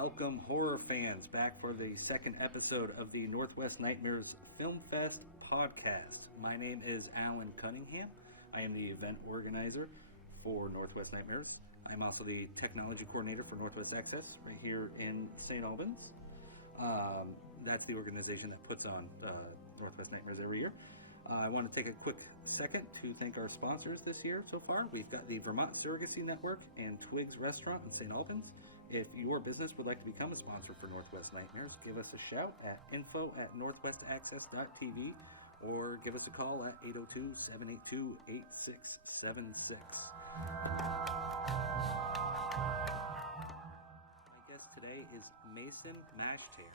Welcome, horror fans, back for the second episode of the Northwest Nightmares Film Fest podcast. My name is Alan Cunningham. I am the event organizer for Northwest Nightmares. I'm also the technology coordinator for Northwest Access right here in St. Albans. That's the organization that puts on Northwest Nightmares every year. I want to take a quick second to thank our sponsors this year so far. We've got the Vermont Surrogacy Network and Twigs Restaurant in St. Albans. If your business would like to become a sponsor for Northwest Nightmares, give us a shout at info@northwestaccess.tv or give us a call at 802-782-8676. My guest today is Mason Mashtare.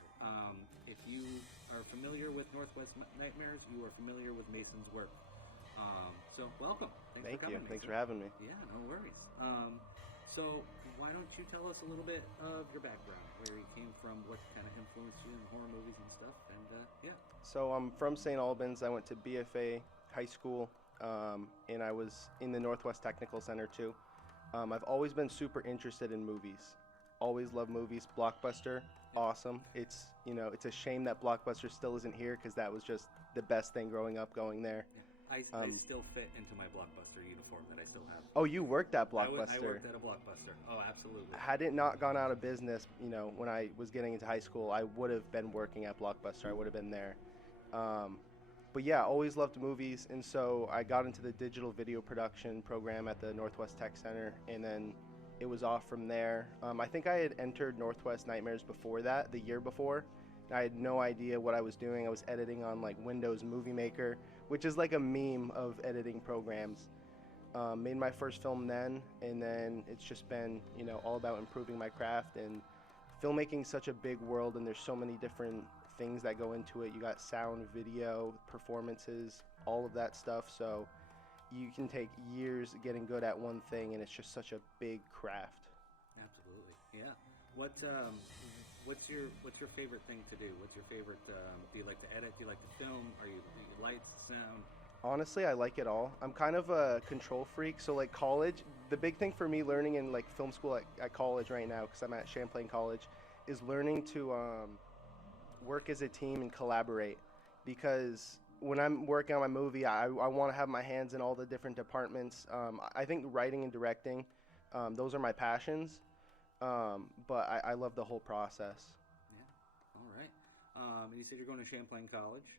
If you are familiar with Northwest Nightmares, you are familiar with Mason's work. So welcome. Thanks for coming, Thank you. Thanks Mason. for having me. Yeah, no worries. So why don't you tell us a little bit of your background, where you came from, what kind of influenced you in horror movies and stuff, and yeah. So I'm from St. Albans. I went to BFA high school, and I was in the Northwest Technical Center too. I've always been super interested in movies. Always loved movies. Blockbuster, awesome. It's a shame that Blockbuster still isn't here because that was just the best thing growing up going there. Yeah. I still fit into my Blockbuster uniform that I still have. Oh, you worked at Blockbuster. I worked at a Blockbuster. Oh, absolutely. Had it not gone out of business, when I was getting into high school, I would have been working at Blockbuster. I would have been there. But yeah, always loved movies, and so I got into the digital video production program at the Northwest Tech Center, and then it was off from there. I think I had entered Northwest Nightmares before that, the year before. I had no idea what I was doing. I was editing on like Windows Movie Maker, which is like a meme of editing programs. Made my first film then, and then it's just been, all about improving my craft. And filmmaking's such a big world, and there's so many different things that go into it. You got sound, video, performances, all of that stuff. So you can take years getting good at one thing, and it's just such a big craft. Absolutely, yeah. What's your favorite thing to do? What's your favorite? Do you like to edit? Do you like to film? Are you lights, sound? Honestly, I like it all. I'm kind of a control freak. So like college, the big thing for me learning in like film school at college right now, because I'm at Champlain College, is learning to work as a team and collaborate. Because when I'm working on my movie, I want to have my hands in all the different departments. I think writing and directing, those are my passions. But I love the whole process. Yeah. All right. And you said you're going to Champlain College.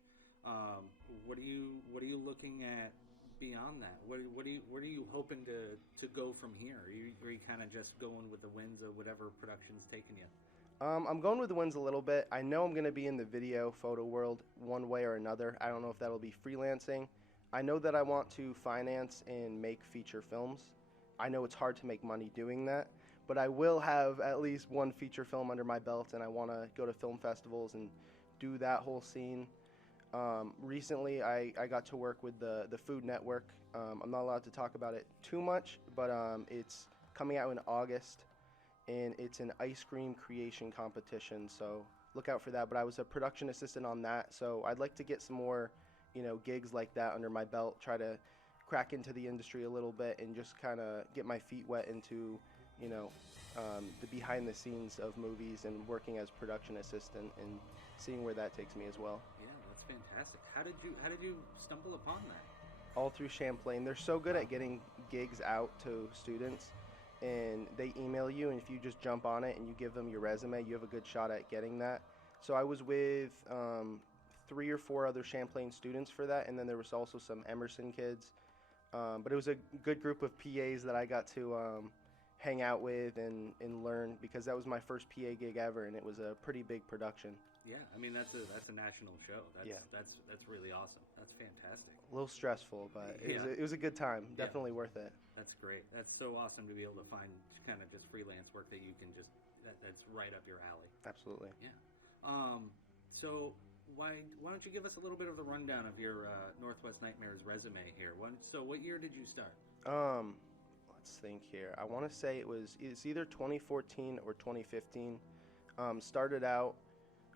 What are you looking at beyond that? What are you hoping to go from here? Are you kind of just going with the winds of whatever production's taking you? I'm going with the winds a little bit. I know I'm going to be in the video photo world one way or another. I don't know if that'll be freelancing. I know that I want to finance and make feature films. I know it's hard to make money doing that, but I will have at least one feature film under my belt, and I want to go to film festivals and do that whole scene. Recently, I got to work with the Food Network. I'm not allowed to talk about it too much, but it's coming out in August, and it's an ice cream creation competition, so look out for that. But I was a production assistant on that, so I'd like to get some more, gigs like that under my belt, try to crack into the industry a little bit and just kind of get my feet wet into the behind the scenes of movies and working as production assistant and seeing where that takes me as well. Yeah, that's fantastic. How did you stumble upon that? All through Champlain. They're so good at getting gigs out to students, and they email you, and if you just jump on it and you give them your resume, you have a good shot at getting that. So I was with 3 or 4 other Champlain students for that, and then there was also some Emerson kids. But it was a good group of PAs that I got to hang out with and learn, because that was my first PA gig ever, and it was a pretty big production. Yeah, I mean that's a national show. That's really awesome. That's fantastic. A little stressful, but it was a good time. Definitely worth it. That's great. That's so awesome to be able to find kind of just freelance work that you can that's right up your alley. Absolutely. Yeah. So why don't you give us a little bit of the rundown of your Northwest Nightmares resume here? So what year did you start? Let's think here. I want to say it's either 2014 or 2015. Started out.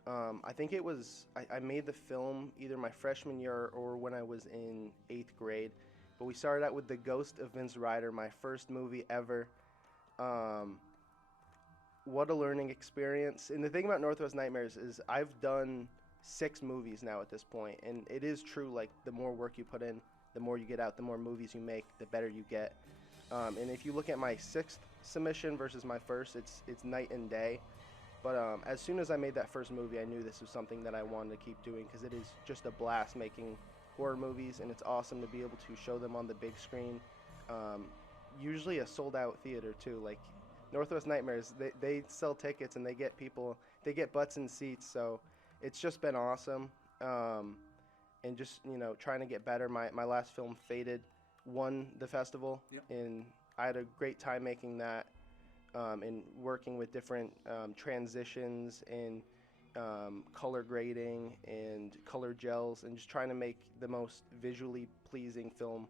I think it was I made the film either my freshman year or when I was in 8th grade. But we started out with The Ghost of Ryder, my first movie ever. what a learning experience. And the thing about Northwest Nightmares is I've done 6 movies now at this point, and it is true, like, the more work you put in, the more you get out, the more movies you make, the better you get. And if you look at my 6th submission versus my first, it's night and day. But as soon as I made that first movie, I knew this was something that I wanted to keep doing, because it is just a blast making horror movies, and it's awesome to be able to show them on the big screen. Usually a sold-out theater too. Like Northwest Nightmares, they sell tickets and they get people, they get butts in seats. So it's just been awesome. And just, you know, trying to get better. My last film, Faded, won the festival, Yep. and I had a great time making that, and working with different transitions and color grading and color gels, and just trying to make the most visually pleasing film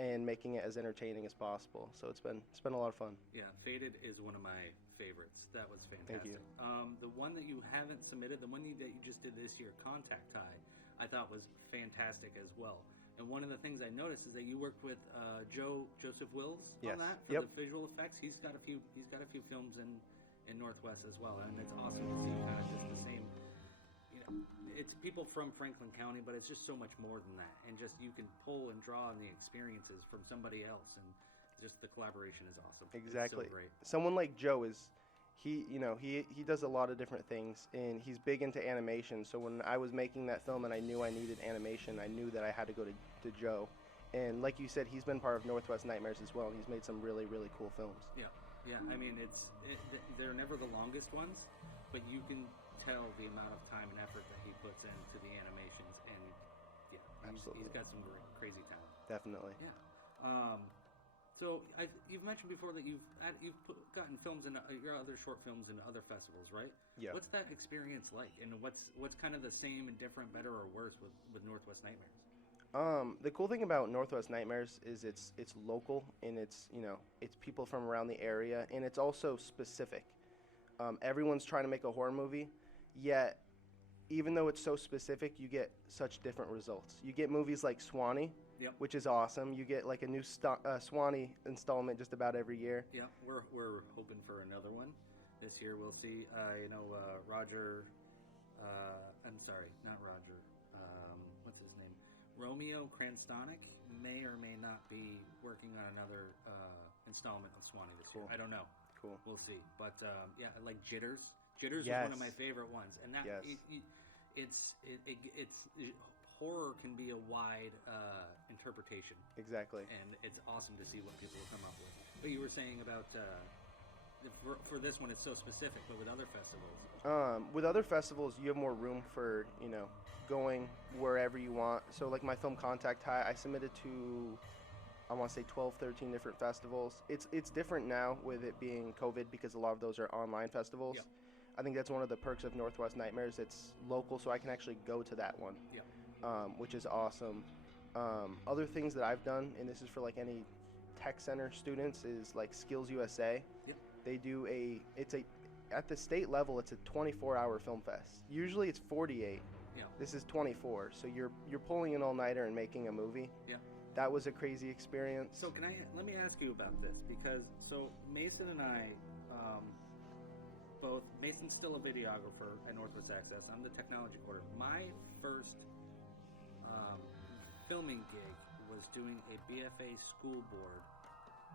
and making it as entertaining as possible. So it's been a lot of fun. Yeah, Faded is one of my favorites. That was fantastic. Thank you. The one that you haven't submitted, the one that you just did this year, Contact High, I thought was fantastic as well. And one of the things I noticed is that you worked with Joseph Wills Yes. on that for Yep. the visual effects. He's got a few films in Northwest as well, and it's awesome to see kind of just the same. You know, it's people from Franklin County, but it's just so much more than that. And just you can pull and draw on the experiences from somebody else, and just the collaboration is awesome. Exactly. It's so great. Someone like Joe is, he does a lot of different things, and he's big into animation. So when I was making that film and I knew I needed animation, I knew that I had to go to Joe. And like you said, he's been part of Northwest Nightmares as well, and he's made some really, really cool films. Yeah. I mean, they're never the longest ones, but you can tell the amount of time and effort that he puts into the animations, and Absolutely. he's got some crazy talent. Definitely. Yeah. So you've mentioned before that you've gotten films in your other short films in other festivals, right? Yeah. What's that experience like, and what's kind of the same and different, better or worse with Northwest Nightmares? The cool thing about Northwest Nightmares is it's local, and it's people from around the area, and it's also specific. Everyone's trying to make a horror movie, yet even though it's so specific, you get such different results. You get movies like Swanee, Yep. which is awesome. You get like a new Swanee installment just about every year. Yeah, we're hoping for another one this year. We'll see. Roger. I'm sorry, not Roger. What's his name? Romeo Cranstonic may or may not be working on another installment of Swanee this year. Cool. I don't know. Cool. We'll see. But yeah, I like Jitters. Jitters Yes. is one of my favorite ones, and that Yes. it's horror can be a wide interpretation, Exactly. and it's awesome to see what people come up with. But you were saying about for this one, it's so specific, but with other festivals, With other festivals, you have more room for, going wherever you want. So like my film Contact High, I submitted to, I want to say 12, 13 different festivals. It's different now with it being COVID, because a lot of those are online festivals. Yep. I think that's one of the perks of Northwest Nightmares. It's local, so I can actually go to that one, yeah. which is awesome. Other things that I've done, and this is for like any tech center students, is like Skills USA. Yep. They do at the state level, it's a 24-hour film fest. Usually it's 48. Yeah. This is 24, so you're pulling an all-nighter and making a movie. Yeah. That was a crazy experience. So let me ask you about this, because Mason and I, both, Mason's still a videographer at Northwest Access. I'm the technology coordinator. My first filming gig was doing a BFA school board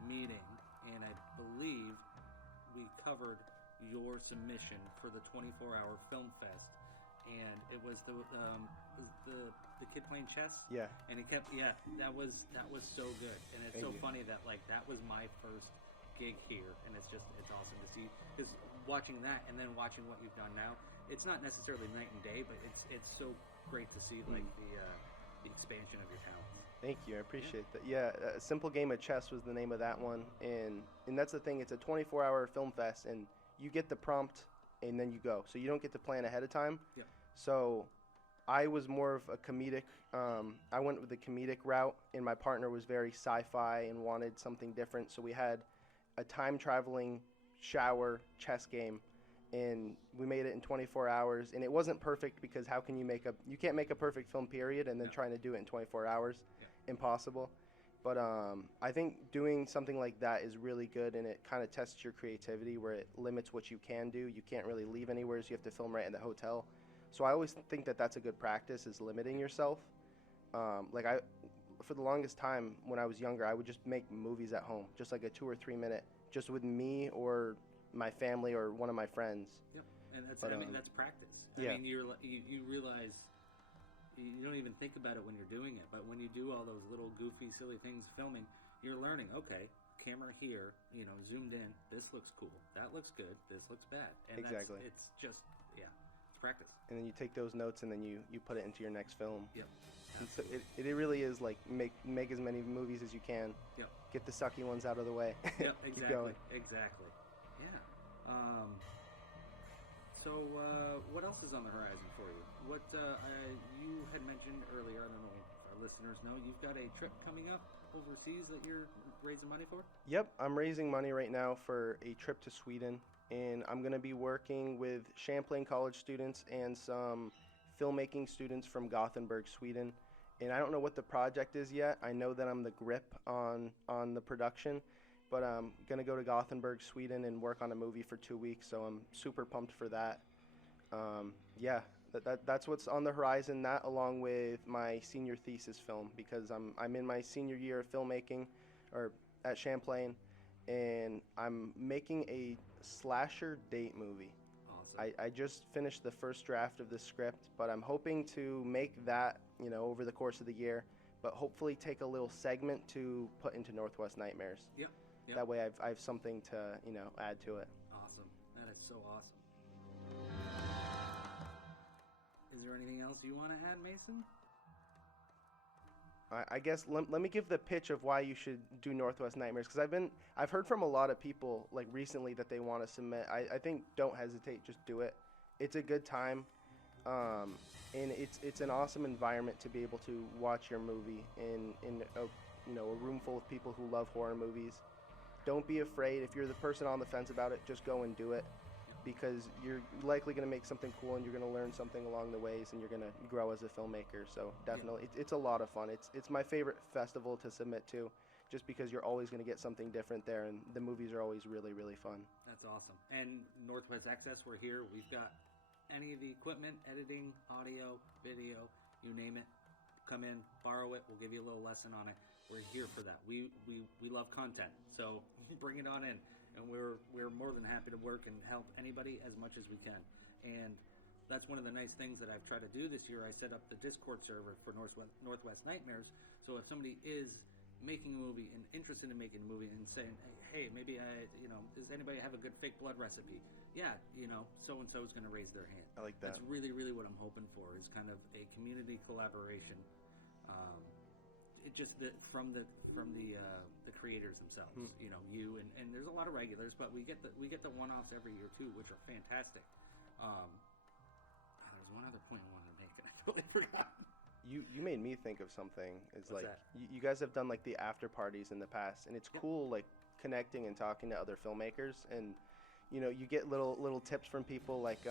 meeting, and I believe we covered your submission for the 24-hour film fest, and it was the kid playing chess. Yeah. And it kept, that was so good, and it's Thank so you. funny that that was my first gig here, and it's awesome to see, because watching that and then watching what you've done now, it's not necessarily night and day, but it's so great to see like the expansion of your talents. Thank you. I appreciate that. Yeah, A Simple Game of Chess was the name of that one, and that's the thing. It's a 24-hour film fest, and you get the prompt, and then you go. So you don't get to plan ahead of time. Yeah. So I was more of a comedic. I went with the comedic route, and my partner was very sci-fi and wanted something different. So we had a time-traveling shower chess game, and we made it in 24 hours. And it wasn't perfect, because how can you can't make a perfect film period and then No. trying to do it in 24 hours. Yeah. Impossible. But I think doing something like that is really good, and it kind of tests your creativity where it limits what you can do. You can't really leave anywhere, so you have to film right in the hotel. So I always think that that's a good practice, is limiting yourself. For the longest time when I was younger, I would just make movies at home, just like a 2 or 3 minute, just with me or my family or one of my friends. Yep, and that's, But, I mean, that's practice. yeah. I mean, you realize you don't even think about it when you're doing it, but when you do all those little goofy, silly things filming, you're learning, okay, camera here, zoomed in, this looks cool, that looks good, this looks bad. And Exactly. It's just, it's practice. And then you take those notes and then you put it into your next film. Yep. And so it really is like make as many movies as you can. Yep. Get the sucky ones out of the way. Yep, exactly. Keep going. Exactly. Yeah. So what else is on the horizon for you? What you had mentioned earlier, I don't know if our listeners know, you've got a trip coming up overseas that you're raising money for? Yep, I'm raising money right now for a trip to Sweden, and I'm going to be working with Champlain College students and some filmmaking students from Gothenburg, Sweden. And I don't know what the project is yet. I know that I'm the grip on the production, but I'm going to go to Gothenburg, Sweden and work on a movie for 2 weeks, so I'm super pumped for that. That's what's on the horizon, that along with my senior thesis film, because I'm in my senior year of filmmaking or at Champlain, and I'm making a slasher date movie. Awesome. I just finished the first draft of the script, but I'm hoping to make that, over the course of the year, but hopefully take a little segment to put into Northwest Nightmares. Yep. That way I have something to, add to it. Awesome. That is so awesome. Is there anything else you want to add, Mason? I guess let me give the pitch of why you should do Northwest Nightmares, because I've heard from a lot of people like recently that they want to submit. I think don't hesitate, just do it. It's a good time, and it's an awesome environment to be able to watch your movie in a room full of people who love horror movies. Don't be afraid. If you're the person on the fence about it, just go and do it, because you're likely going to make something cool and you're going to learn something along the ways, and you're going to grow as a filmmaker. So definitely, it's a lot of fun. It's my favorite festival to submit to, just because you're always going to get something different there, and the movies are always really, really fun. That's awesome. And Northwest Access, we're here. We've got any of the equipment, editing, audio, video, you name it. Come in, borrow it. We'll give you a little lesson on it. We're here for that. We love content, so bring it on in. And we're more than happy to work and help anybody as much as we can. And that's one of the nice things that I've tried to do this year. I set up the Discord server for Northwest Nightmares. So if somebody is making a movie and interested in making a movie and saying, hey, maybe does anybody have a good fake blood recipe? Yeah, so and so is going to raise their hand. I like that. That's really, really what I'm hoping for, is kind of a community collaboration. From the creators themselves, you and there's a lot of regulars, but we get the one-offs every year too, which are fantastic. There's one other point I wanted to make, and I totally forgot. You made me think of something. It's What's like that? you guys have done like the after parties in the past, and it's cool like connecting and talking to other filmmakers, and you get little tips from people like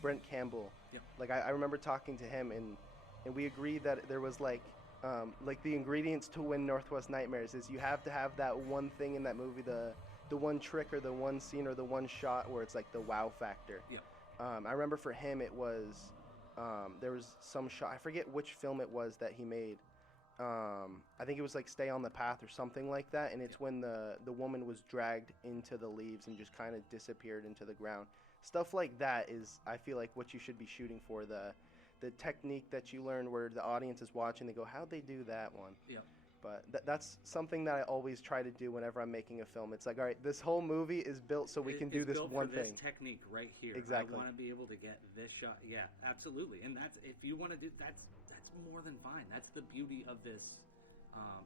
Brent Campbell. Yep. Like I remember talking to him, and we agreed that there was like the ingredients to win Northwest Nightmares is you have to have that one thing in that movie, the one trick or the one scene or the one shot where it's like the wow factor. Yep. I remember for him it was there was some shot, I forget which film it was that he made. I think it was like Stay on the Path or something like that, and it's when the woman was dragged into the leaves and just kind of disappeared into the ground. Stuff like that is, I feel like, what you should be shooting for, the technique that you learn where the audience is watching, they go, how'd they do that one? Yep. But that's something that I always try to do whenever I'm making a film. It's like, all right, this whole movie is built so we can do this one thing. This technique right here. Exactly. I want to be able to get this shot. Yeah, absolutely. And that's, if you want to do, that's more than fine. That's the beauty of this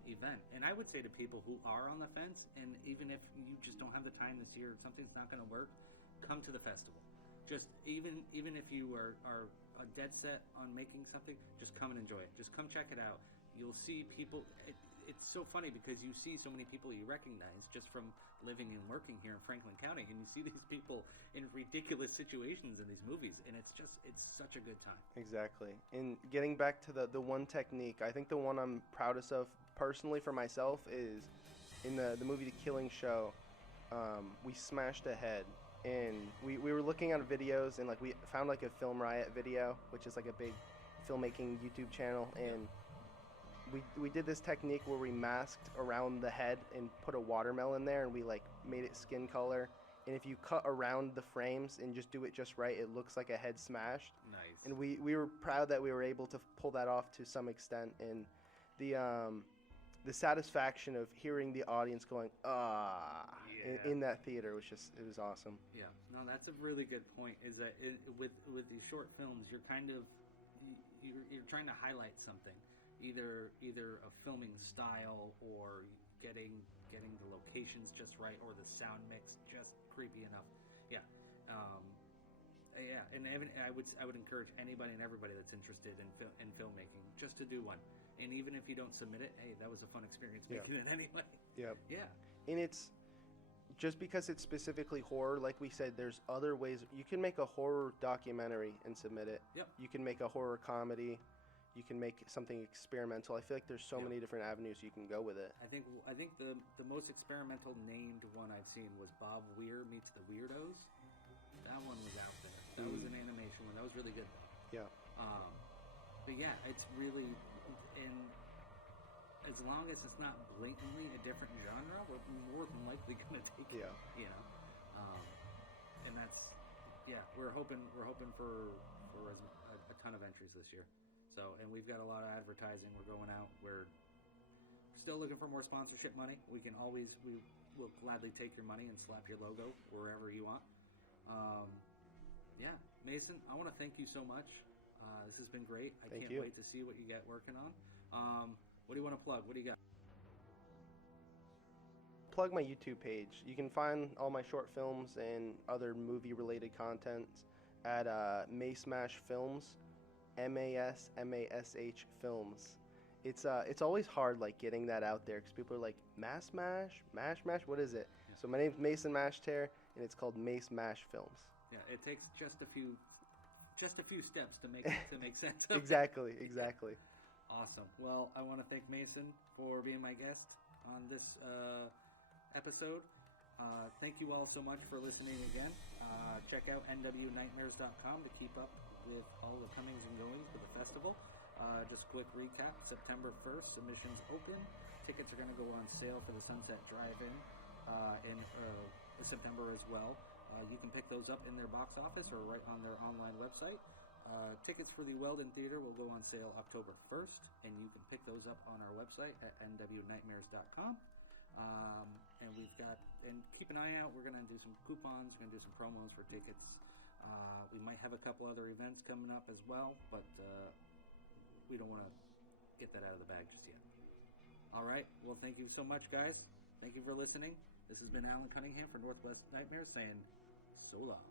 event. And I would say to people who are on the fence, and even if you just don't have the time this year, something's not going to work, come to the festival. Just even if you are a dead set on making something, just come and enjoy it. Just come check it out. You'll see people. It's so funny because you see so many people you recognize just from living and working here in Franklin County, and you see these people in ridiculous situations in these movies, and it's such a good time. Exactly. And getting back to the one technique, I think the one I'm proudest of personally for myself is in the movie The Killing Show. We smashed a head, and we were looking at videos, and like we found like a Film Riot video, which is like a big filmmaking YouTube channel, and we did this technique where we masked around the head and put a watermelon there, and we like made it skin color. And if you cut around the frames and just do it just right, it looks like a head smashed. Nice. And we were proud that we were able to pull that off to some extent. And the satisfaction of hearing the audience going, in that theater was just, it was awesome. Yeah. No, that's a really good point, is that with these short films, you're kind of, you're trying to highlight something. Either a filming style or getting the locations just right or the sound mix just creepy enough. Yeah. And I would encourage anybody and everybody that's interested in filmmaking just to do one. And even if you don't submit it, hey, that was a fun experience making it anyway. Yep. Yeah. And it's just because it's specifically horror, like we said, there's other ways. You can make a horror documentary and submit it. Yep. You can make a horror comedy. You can make something experimental. I feel like there's so many different avenues you can go with it. I think the most experimental named one I've seen was Bob Weir Meets the Weirdos. That one was out there. That was an animation one. That was really good. Yeah. But yeah, it's really, and as long as it's not blatantly a different genre, we're more than likely going to take it. Yeah. You know, and that's we're hoping for a ton of entries this year. So, and we've got a lot of advertising. We're going out. We're still looking for more sponsorship money. We will gladly take your money and slap your logo wherever you want. Mason, I want to thank you so much. This has been great. I can't wait to see what you get working on. What do you want to plug? What do you got? Plug my YouTube page. You can find all my short films and other movie-related content at MasMash Films. MasMash Films. It's always hard like getting that out there because people are like MasMash, what is it? Yeah. So my name's Mason Mashtare, and it's called MasMash Films. Yeah, it takes just a few steps to make sense of Exactly. Awesome. Well, I want to thank Mason for being my guest on this episode. Thank you all so much for listening again. Check out nwnightmares.com to keep up with all the comings and goings for the festival. Just quick recap, September 1st, submissions open. Tickets are going to go on sale for the Sunset Drive-In in September as well. You can pick those up in their box office or right on their online website. Tickets for the Weldon Theater will go on sale October 1st, and you can pick those up on our website at nwnightmares.com. And keep an eye out. We're going to do some coupons. We're going to do some promos for tickets. We might have a couple other events coming up as well, but we don't want to get that out of the bag just yet. All right. Well, thank you so much, guys. Thank you for listening. This has been Alan Cunningham for Northwest Nightmares saying so long.